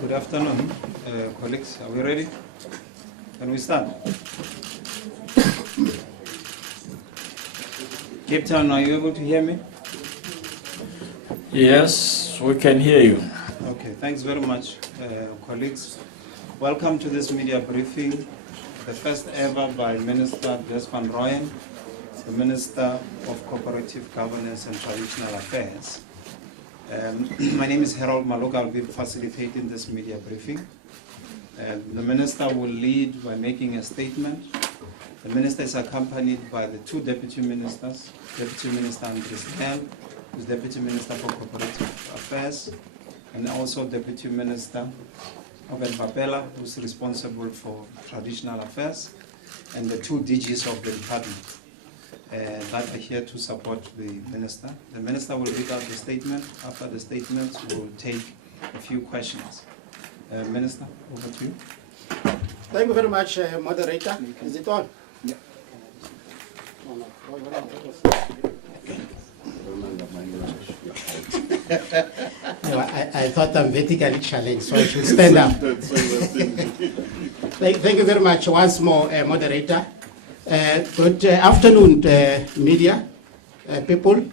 Good afternoon, colleagues. Are we ready? Can we start? Cape Town, are you able to hear me? Yes, we can hear you. Okay, thanks very much, colleagues. Welcome to this media briefing, the first ever by Minister Rooyen, the Minister of Co-operative Governance and Traditional Affairs. My name is Harold Maloka. I'll be facilitating this media briefing. The Minister will lead by making a statement. The Minister is accompanied by the two Deputy Ministers, Deputy Minister Andres Nel, who's Deputy Minister for Cooperative Affairs, and also Deputy Minister Oben Papela, who's responsible for Traditional Affairs, and the two DGs of the department that are here to support the Minister. The Minister will read out the statement. After the statement, we'll take a few questions. Minister, over to you. Thank you very much, moderator. Is it on? Yeah. No, I thought I'm vertically challenged, so I should stand up. Thank you very much once more, moderator. Good afternoon, media people.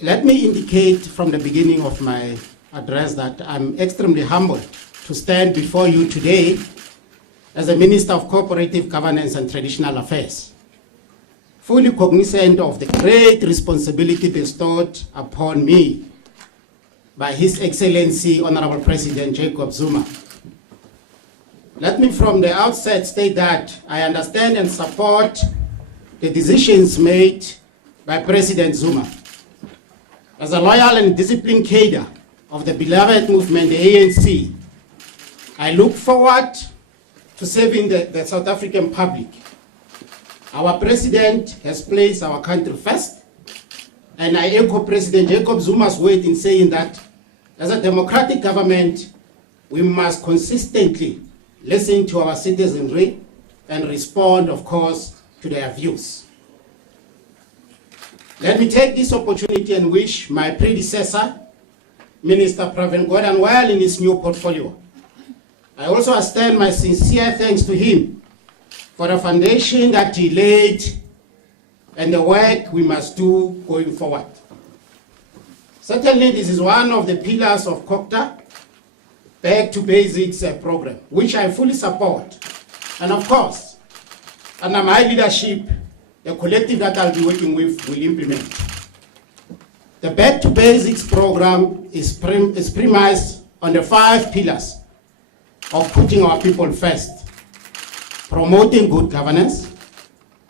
Let me indicate from the beginning of my address that I'm extremely humbled to stand before you today as the Minister of Cooperative Governance and Traditional Affairs, fully cognizant of the great responsibility bestowed upon me by His Excellency Honorable President Jacob Zuma. Let me from the outset state that I understand and support the decisions made by President Zuma. As a loyal and disciplined cadre of the beloved movement, the ANC, I look forward to serving the South African public. Our president has placed our country first, and I echo President Jacob Zuma's word in saying that as a democratic government, we must consistently listen to our citizenry and respond, of course, to their views. Let me take this opportunity and wish my predecessor, Minister Pravin Gordhan, well in his new portfolio. I also extend my sincere thanks to him for the foundation that he laid and the work we must do going forward. Certainly, this is one of the pillars of COCTA, Back to Basics program, which I fully support. And of course, under my leadership, the collective that I'll be working with will implement. The Back to Basics program is premised on the 5 pillars of putting our people first: promoting good governance,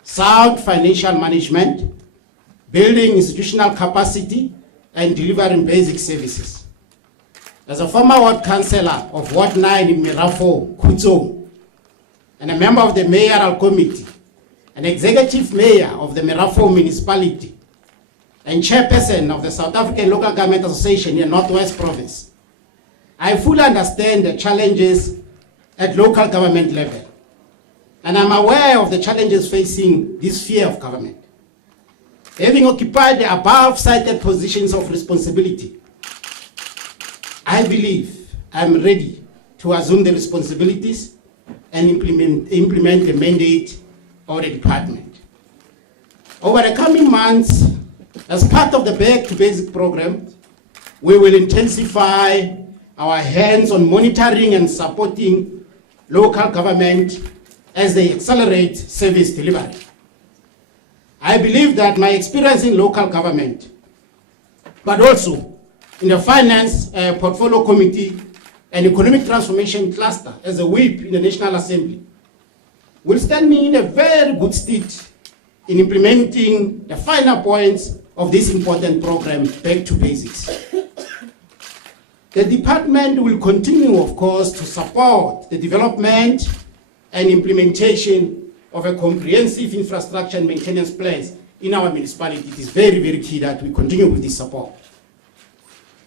sound financial management, building institutional capacity, and delivering basic services. As a former ward councillor of Ward 9 in Mirafo, Kutsong, and a member of the mayoral committee, an executive mayor of the Mirafo municipality, and chairperson of the South African Local Government Association in Northwest Province, I fully understand the challenges at local government level, and I'm aware of the challenges facing this sphere of government. Having occupied the above-cited positions of responsibility, I believe I'm ready to assume the responsibilities and implement the mandate of the department. Over the coming months, as part of the Back to Basic program, we will intensify our hands on monitoring and supporting local government as they accelerate service delivery. I believe that my experience in local government, but also in the Finance Portfolio Committee and Economic Transformation Cluster as a whip in the National Assembly, will stand me in a very good stead in implementing the finer points of this important program, Back to Basics. The department will continue, of course, to support the development and implementation of a comprehensive infrastructure and maintenance plans in our municipality. It is very, very key that we continue with this support.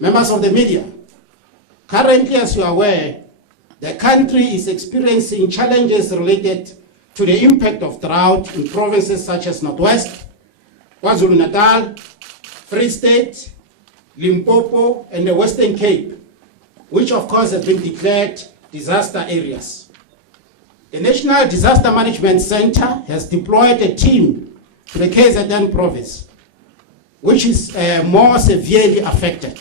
Members of the media, currently, as you are aware, the country is experiencing challenges related to the impact of drought in provinces such as Northwest, KwaZulu-Natal, Free State, Limpopo, and the Western Cape, which of course have been declared disaster areas. The National Disaster Management Center has deployed a team to the KZN province, which is more severely affected,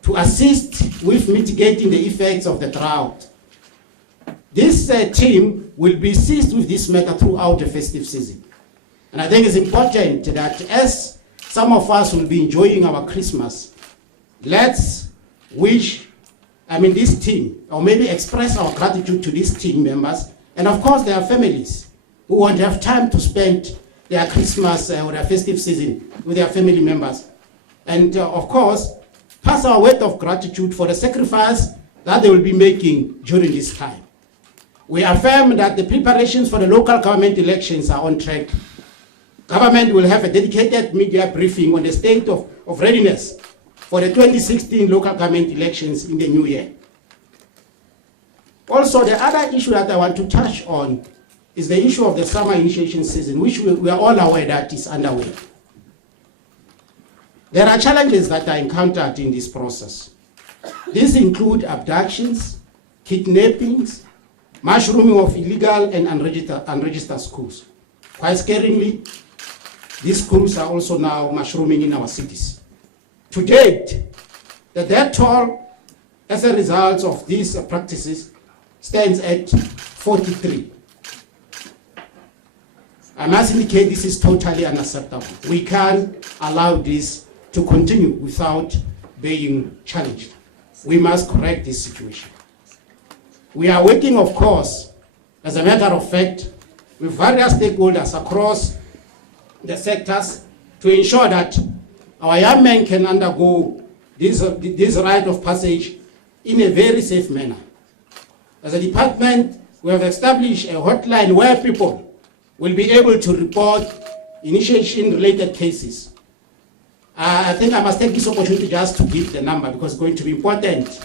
to assist with mitigating the effects of the drought. This team will be seized with this matter throughout the festive season. And I think it's important that as some of us will be enjoying our Christmas, let's wish, this team, or maybe express our gratitude to these team members, and of course their families who won't have time to spend their Christmas or their festive season with their family members. And of course, pass our word of gratitude for the sacrifice that they will be making during this time. We affirm that the preparations for the local government elections are on track. Government will have a dedicated media briefing on the state of readiness for the 2016 local government elections in the new year. Also, the other issue that I want to touch on is the issue of the summer initiation season, which we are all aware that is underway. There are challenges that are encountered in this process. These include abductions, kidnappings, mushrooming of illegal and unregistered schools. Quite scaringly, these schools are also now mushrooming in our cities. To date, the death toll as a result of these practices stands at 43. I must indicate this is totally unacceptable. We can't allow this to continue without being challenged. We must correct this situation. We are working, of course, as a matter of fact, with various stakeholders across the sectors to ensure that our young men can undergo this rite of passage in a very safe manner. As a department, we have established a hotline where people will be able to report initiation-related cases. I think I must take this opportunity just to give the number because it's going to be important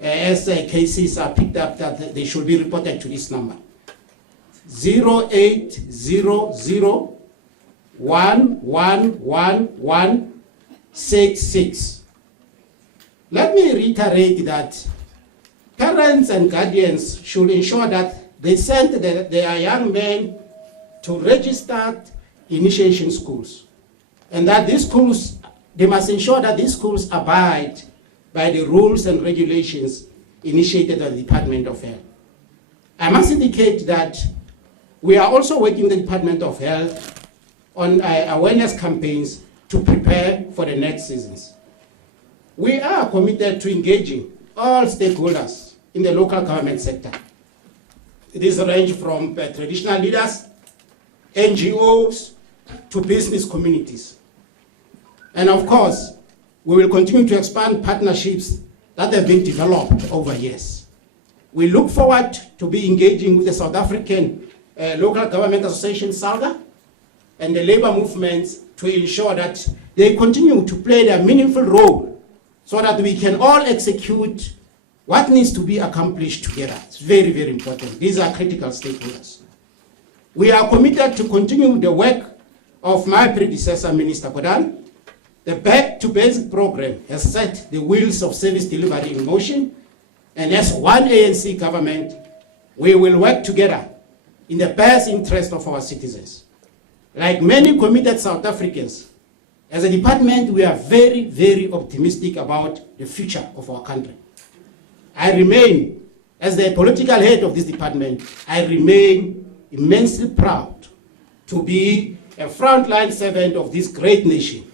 as cases are picked up that they should be reported to this number. 0800-111-166. Let me reiterate that parents and guardians should ensure that they send their young men to registered initiation schools, and that these schools, they must ensure that these schools abide by the rules and regulations initiated by the Department of Health. I must indicate that we are also working with the Department of Health on awareness campaigns to prepare for the next seasons. We are committed to engaging all stakeholders in the local government sector. This range from traditional leaders, NGOs, to business communities. And of course, we will continue to expand partnerships that have been developed over years. We look forward to be engaging with the South African Local Government Association, SALGA, and the labor movements to ensure that they continue to play their meaningful role so that we can all execute what needs to be accomplished together. It's very, very important. These are critical stakeholders. We are committed to continue the work of my predecessor, Minister Kodan. The Back to Basic program has set the wheels of service delivery in motion, and as one ANC government, we will work together in the best interest of our citizens. Like many committed South Africans, as a department, we are very, very optimistic about the future of our country. I remain, as the political head of this department, I remain immensely proud to be a frontline servant of this great nation.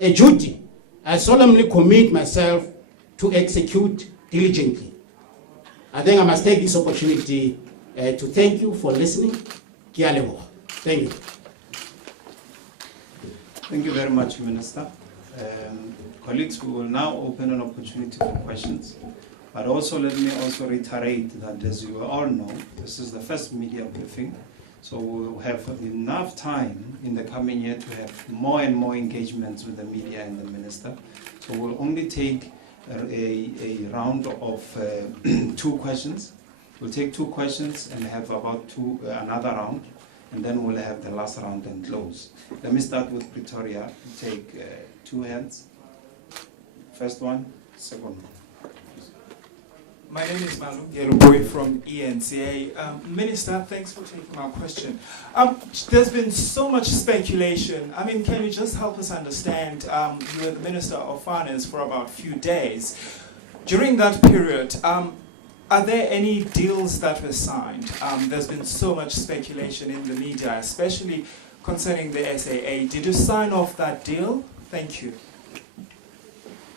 A duty I solemnly commit myself to execute diligently. I think I must take this opportunity to thank you for listening. Kia leboha. Thank you. Thank you very much, Minister. Colleagues, we will now open an opportunity for questions. But also let me also reiterate that, as you all know, this is the first media briefing. So we'll have enough time in the coming year to have more and more engagements with the media and the minister. So we'll only take a round of 2 questions. We'll take 2 questions and have about another round, and then we'll have the last round and close. Let me start with Pretoria. Take 2 hands. First one, second one. My name is Malungelo from eNCA. Minister, thanks for taking my question. There's been so much speculation. I mean, can you just help us understand? You were the Minister of Finance for about a few days. During that period, are there any deals that were signed? There's been so much speculation in the media, especially concerning the SAA. Did you sign off that deal? Thank you.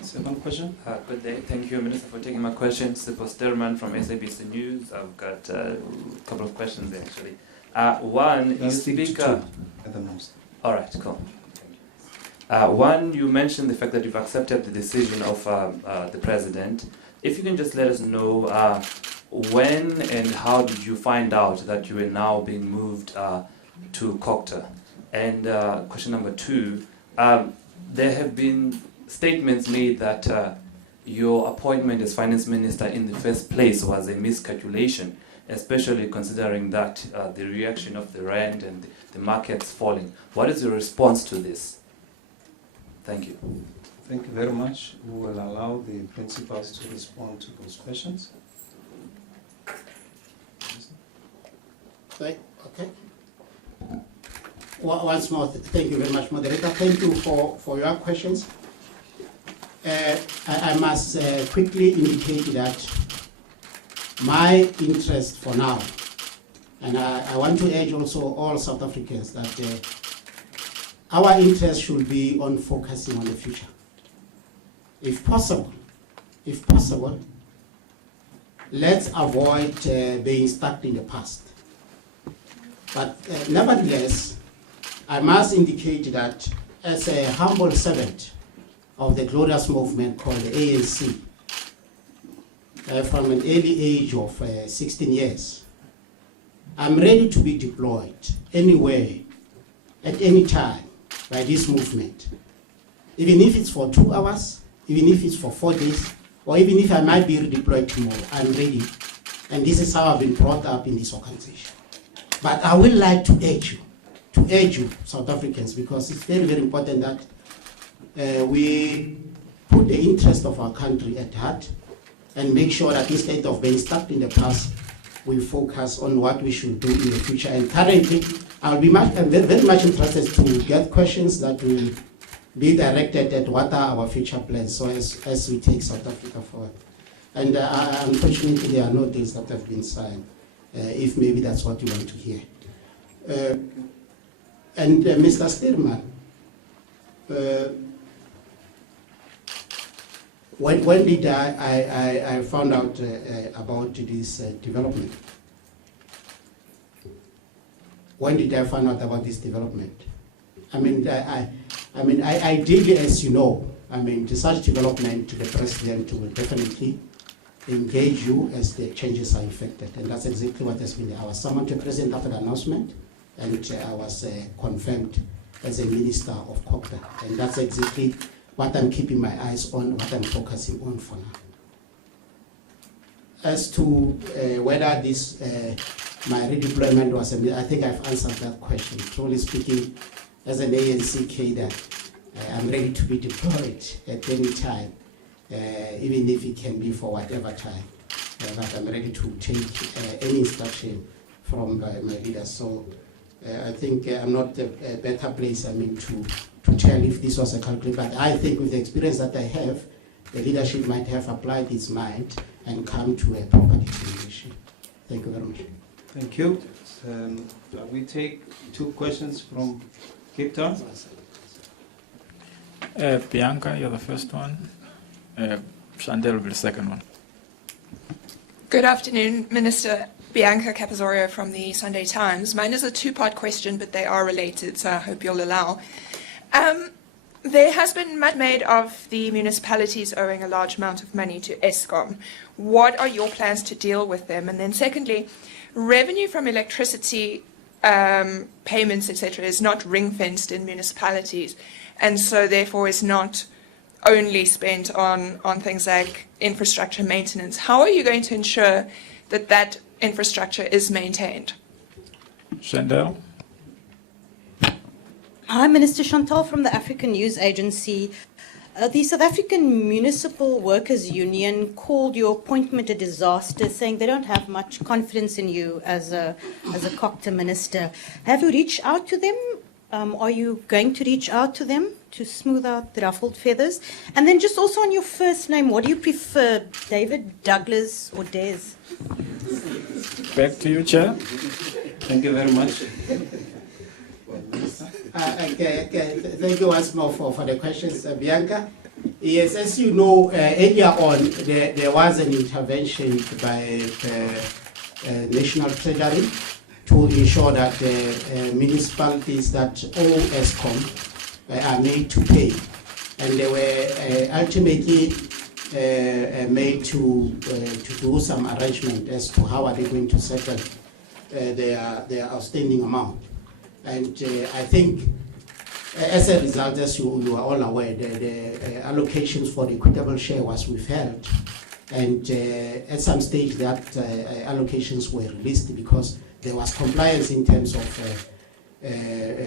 Second question. Good day. Thank you, Minister, for taking my question. Sipho Sterman from SABC News. I've got a couple of questions, actually. One, you speak... at the most. All right, cool. One, you mentioned the fact that you've accepted the decision of the President. If you can just let us know when and how did you find out that you were now being moved to COCTA? And question number two, there have been statements made that your appointment as Finance Minister in the first place was a miscalculation, especially considering that the reaction of the rand and the markets falling. What is your response to this? Thank you. Thank you very much. We will allow the principals to respond to those questions. Okay. Once more, thank you very much, Moderator. Thank you for your questions. I must quickly indicate that my interest for now, and I want to urge also all South Africans that our interest should be on focusing on the future. If possible, let's avoid being stuck in the past. But nevertheless, I must indicate that as a humble servant of the glorious movement called the ANC, from an early age of 16 years, I'm ready to be deployed anywhere, at any time, by this movement. Even if it's for 2 hours, even if it's for 4 days, or even if I might be redeployed tomorrow, I'm ready. And this is how I've been brought up in this organization. But I would like to urge you, South Africans, because it's very, very important that we put the interest of our country at heart and make sure that instead of being stuck in the past, we focus on what we should do in the future. And currently, I'm very much interested to get questions that will be directed at what are our future plans, so as we take South Africa forward. And unfortunately, there are no deals that have been signed, if maybe that's what you want to hear. And Mr. Sterman, when did I found out about this development? When did I find out about this development? Ideally, as you know, the such development, the President will definitely engage you as the changes are effected, and that's exactly what has been. I was summoned to the President after the announcement, and I was confirmed as a Minister of COCTA, and that's exactly what I'm keeping my eyes on, what I'm focusing on for now. As to whether this my redeployment was, I think I've answered that question. Truly speaking, as an ANC cadre, I'm ready to be deployed at any time, even if it can be for whatever time. But I'm ready to take any instruction from my leaders. So I think I'm not a better place, to tell if this was a calculation. But I think with the experience that I have, the leadership might have applied its mind and come to a proper determination. Thank you very much. Thank you. We take 2 questions from Cape Town. Bianca, you're the first one. Shandel will be the second one. Good afternoon, Minister. Bianca Capozorio from the Sunday Times. Mine is a 2-part question, but they are related, so I hope you'll allow. There has been much made of the municipalities owing a large amount of money to Eskom. What are your plans to deal with them? And then secondly, revenue from electricity payments, etc., is not ring-fenced in municipalities, and so therefore is not only spent on things like infrastructure maintenance. How are you going to ensure that that infrastructure is maintained? Shandel? Hi, Minister. Chantal from the African News Agency. The South African Municipal Workers Union called your appointment a disaster, saying they don't have much confidence in you as a COCTA minister. Have you reached out to them? Are you going to reach out to them to smooth out the ruffled feathers? And then just also on your first name, what do you prefer, David, Douglas, or Des? Back to you, Chair. Thank you very much. Thank you once more for the questions, Bianca. Yes, as you know, earlier on, there was an intervention by the National Treasury to ensure that municipalities that owe ESCOM are made to pay. And they were ultimately made to do some arrangement as to how are they going to settle their outstanding amount. And I think as a result, as you are all aware, the allocations for the equitable share was withheld. And at some stage that allocations were released because there was compliance in terms of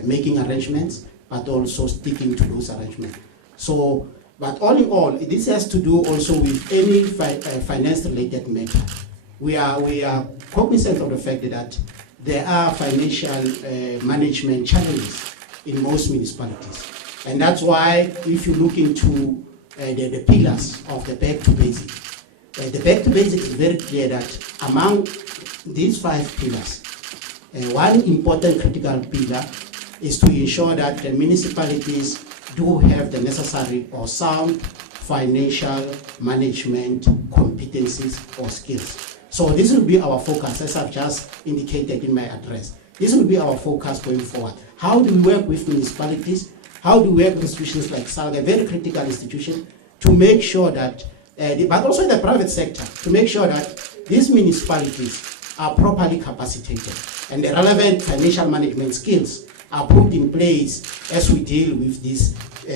making arrangements, but also sticking to those arrangements. So, but all in all, this has to do also with any finance-related matter. We are cognizant of the fact that there are financial management challenges in most municipalities. And that's why if you look into the pillars of the back to basic, the back to basic is very clear that among these 5 pillars, one important critical pillar is to ensure that the municipalities do have the necessary or sound financial management competencies or skills. So this will be our focus, as I've just indicated in my address. This will be our focus going forward. How do we work with municipalities? How do we work with institutions like SALG, a very critical institution, to make sure that, but also in the private sector, to make sure that these municipalities are properly capacitated and the relevant financial management skills are put in place as we deal with this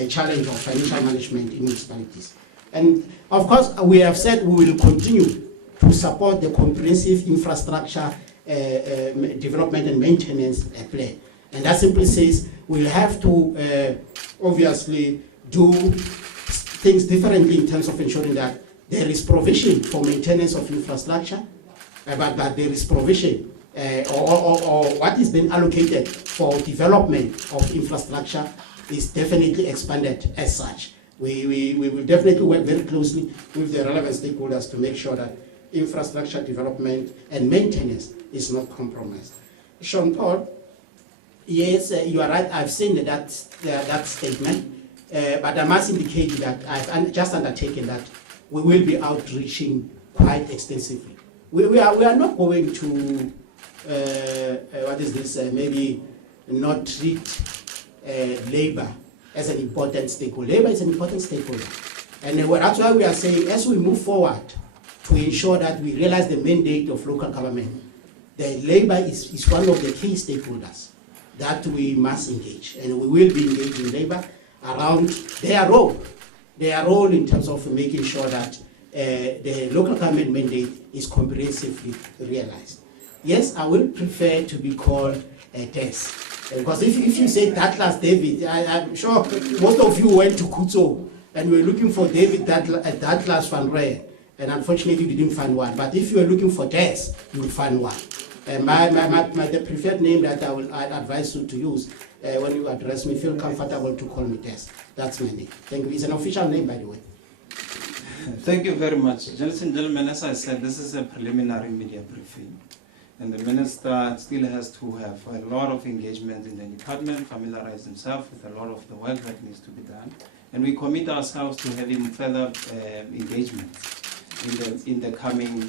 challenge of financial management in municipalities. And of course, we have said we will continue to support the comprehensive infrastructure development and maintenance plan. And that simply says we'll have to obviously do things differently in terms of ensuring that there is provision for maintenance of infrastructure, but there is provision or what is being allocated for development of infrastructure is definitely expanded as such. We will definitely work very closely with the relevant stakeholders to make sure that infrastructure development and maintenance is not compromised. Sean Paul, yes, you are right. I've seen that statement, but I must indicate that I've just undertaken that we will be outreaching quite extensively. We are not going to what is this? Maybe not treat labor as an important stakeholder. Labor is an important stakeholder, and that's why we are saying as we move forward to ensure that we realize the mandate of local government, the labor is one of the key stakeholders that we must engage, and we will be engaging labor around their role in terms of making sure that the local government mandate is comprehensively realized. Yes, I will prefer to be called a test, because if you say Douglas David, I'm sure most of you went to Kutso and were looking for David Douglas van Rooyen, and unfortunately you didn't find one. But if you are looking for Des, you will find one. The preferred name that I'd advise you to use when you address me, feel comfortable to call me Des. That's my name. Thank you. It's an official name, by the way. Thank you very much. Ladies and gentlemen, as I said, this is a preliminary media briefing. And the minister still has to have a lot of engagement in the department, familiarize himself with a lot of the work that needs to be done. And we commit ourselves to having further engagement in the coming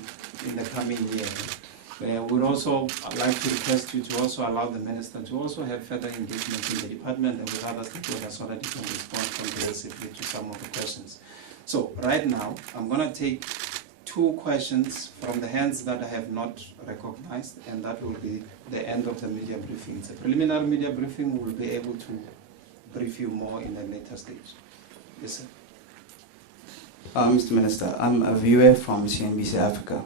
year. We'd also like to request you to also allow the minister to also have further engagement in the department and with other stakeholders so that he can respond comprehensively to some of the questions. So right now, I'm going to take 2 questions from the hands that I have not recognized, and that will be the end of the media briefing. It's a preliminary media briefing. We'll be able to brief you more in a later stage. Yes, sir. Mr. Minister, I'm a viewer from CNBC Africa.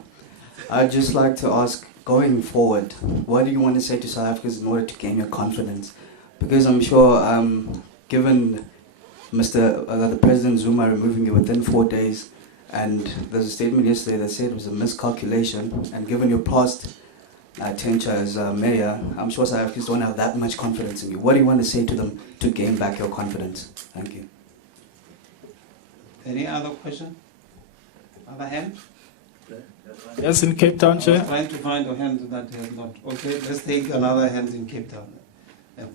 I'd just like to ask, going forward, what do you want to say to South Africans in order to gain your confidence? Because I'm sure, given the President Zuma removing you within 4 days, and there's a statement yesterday that said it was a miscalculation, and given your past tenure as mayor, I'm sure South Africans don't have that much confidence in you. What do you want to say to them to gain back your confidence? Thank you. Any other question? Other hand? Yes, in Cape Town, I was Chair. trying to find a hand that has not. Okay, let's take another hand in Cape Town.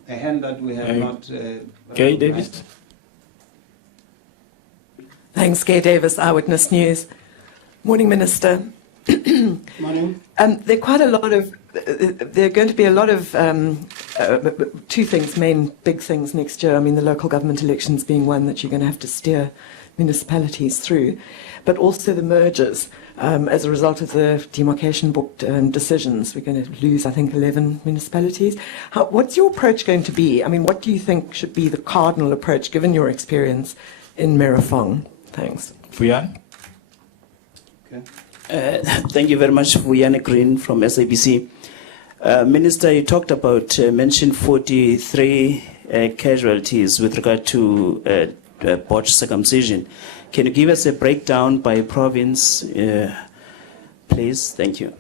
A hand that we have not. Gay recognized. Davis. Thanks, Gay Davis, Eyewitness News. Morning, Minister. Morning. There are quite a lot of. There are going to be a lot of two things, main big things next year. I mean, the local government elections being one that you're going to have to steer municipalities through, but also the mergers. As a result of the demarcation book decisions, we're going to lose, I think, 11 municipalities. What's your approach going to be? I mean, what do you think should be the cardinal approach, given your experience in Merafong? Thanks. Rooyen. Okay. Thank you very much, Rooyen Green from SABC. Minister, you talked about, mentioned 43 casualties with regard to botched circumcision. Can you give us a breakdown by province, please? Thank you.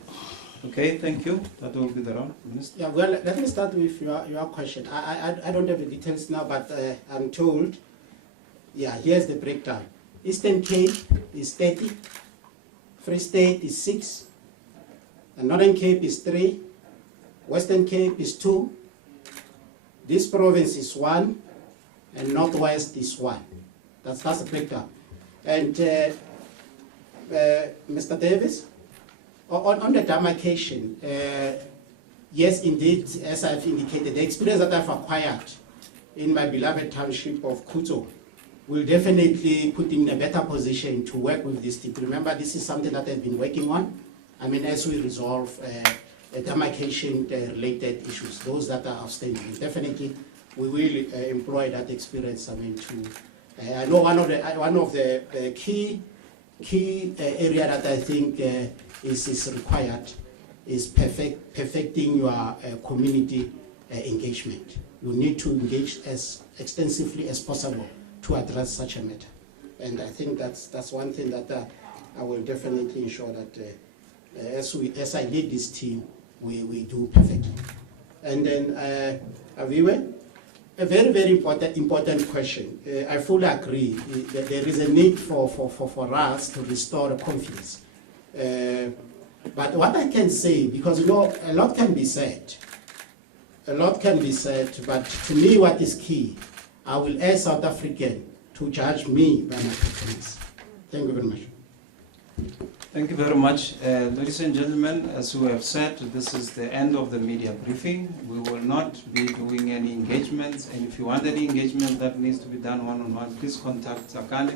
Okay, thank you. That will be the round. Minister. Yeah, well, let me start with your question. I don't have the details now, but I'm told, yeah, here's the breakdown. Eastern Cape is 30, Free State is 6, and Northern Cape is 3, Western Cape is 2, this province is 1, and Northwest is 1. That's the breakdown. And Mr. Davis, on the demarcation, yes, indeed, as I've indicated, the experience that I've acquired in my beloved township of Kuto will definitely put in a better position to work with this team. Remember, this is something that I've been working on. I mean, as we resolve demarcation-related issues, those that are outstanding, definitely we will employ that experience. I mean, I know one of the key area that I think is required is perfecting your community engagement. You need to engage as extensively as possible to address such a matter, and I think that's one thing that I will definitely ensure that as I lead this team, we do perfectly. And then Aviwe, a very, very important question. I fully agree that there is a need for us to restore confidence. But what I can say, because a lot can be said, but to me what is key, I will ask South African to judge me by my performance. Thank you very much. Thank you very much. Ladies and gentlemen, as we have said, this is the end of the media briefing. We will not be doing any engagements, and if you want any engagement that needs to be done one-on-one, please contact Sakane.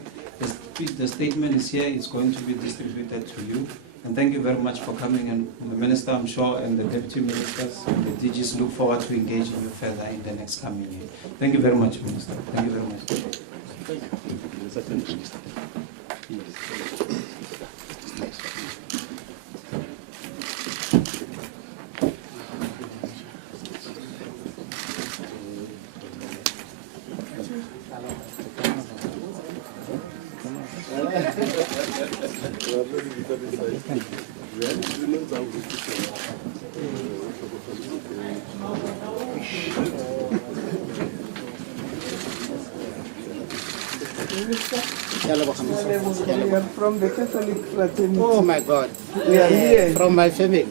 The statement is here, it's going to be distributed to you. And thank you very much for coming, and the Minister, I'm sure, and the Deputy Ministers and the DGs look forward to engaging you further in the next coming year. Thank you very much, Minister. Thank you very much. From the Catholic fraternity. Oh my God. We are here. From my family.